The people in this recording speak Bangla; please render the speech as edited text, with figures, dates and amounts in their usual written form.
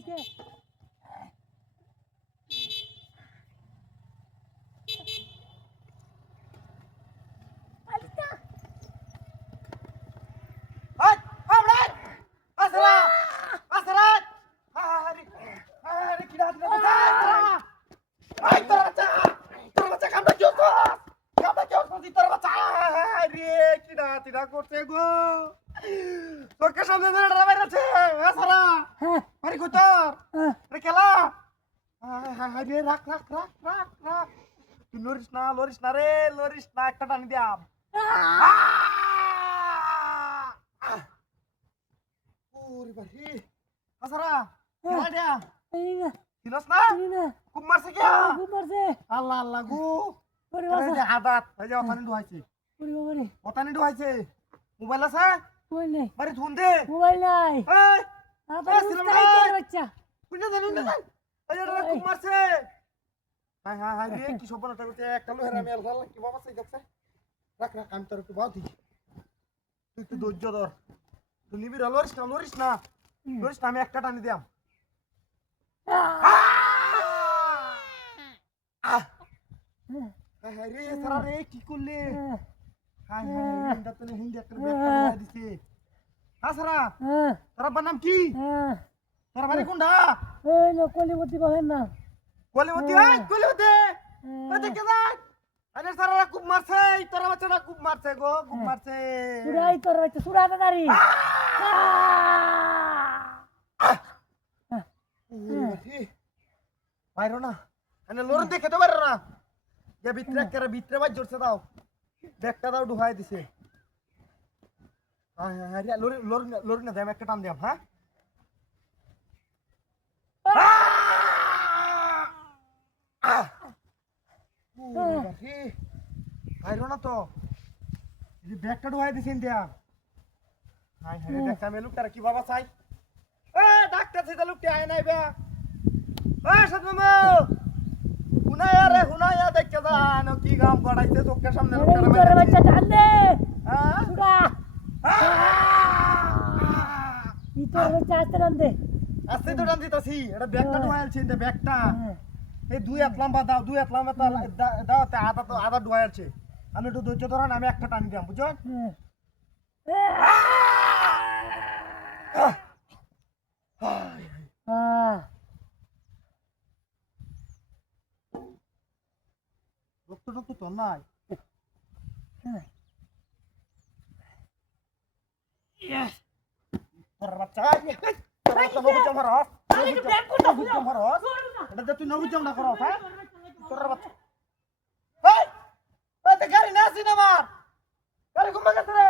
কে আলিতা হাট আমরাই আসরা আসরা আরে আরে কি রাত না আই তোর বাচ্চা কামটা কি করছিস তোর বাচ্চা আরে কি রাত না করছে গো তোকে সামনে ধরে ড্রাইভার আছে আসরা হ্যাঁ আরে কই তোর হ্যাঁ আরে খেলা আরে রাখ তুই লরিস না রে লরিস না একটা টানি দিয়াম ওরে বাড়ি আসরা খেলা দিয়া এই না দিনস না এই না খুব মারছে কি খুব মারছে আল্লাহ আল্লাহ গো ওরে আরে বাবা যে আদাত এই যে ওখানে ডুহাইছে ওরে বাবা রে ওখানে ডুহাইছে মোবাইল আছে মোবাইল নাই বাড়ি ধুন দে মোবাইল নাই এই আবার উস্তাই তোর বাচ্চা কুনা জানুন না এই যে খুব মারছে হাই রে কি সব বলতে করতে একটা লো হেরা মেল ভালো কি বাবা সেই দেখছে রাখ আমি তোর একটু বাও দিই তুই একটু ধৈর্য ধর তুই নিবি লরিস না আমি একটা টানি দিয়াম হাই রে সারা রে কি করলে হাই হিন্দা তো হিন্দি একটা ব্যাগটা ধরে দিছে সারা তোর নাম কি তোর বাড়ি কোনটা ওই লো কলিমতি পাবেন না কলিমতি কলিমতি ওই দেখে দেখ আরে সারা খুব মারছে তোর বাচ্চাটা খুব মারছে গো খুব মারছে সুরাই তোর বাচ্চা সুরাটা নারী বাইরো না এনে লোর দেখে তো বাইরো না যে ভিতরে বাজ জোরছে দাও ব্যাগটা দাও ঢুকাই দিছে হ্যাঁ লোর না দেম একটা টান দিয়াম হ্যাঁ বাইরো না তো ব্যাগটা ঢুকাই দিছে ইন্ডিয়া হাই হাই দেখ আমি লোকটা কি বাবা চাই ডাক্তার সেটা লোকটি আয় নাই বে সদমামা হুনায়া দেখে জানো কি গাম গড়াইছে চোখের সামনে তোর বাচ্চা টান দে সুরা ই তোর বাচ্চা আস্তে টান দে আস্তে তো টান দিতাছি এটা ব্যাগটা ঢুকাইছে ইন্দে ব্যাগটা এই দুই হাত লম্বা দাও তে আধা ঢুকাইছে আমি একটু ধৈর্য ধরেন আমি একটা টানি দিলাম বুঝছো রক্তটা তো তোর নাই তোর বাচ্চা নবুজাম হরস এটা তুই নবুজাম না করস হ্যাঁ তোর বাচ্চা এই গাড়ি না সিনেমার গাড়ি ঘুমা গেছে রে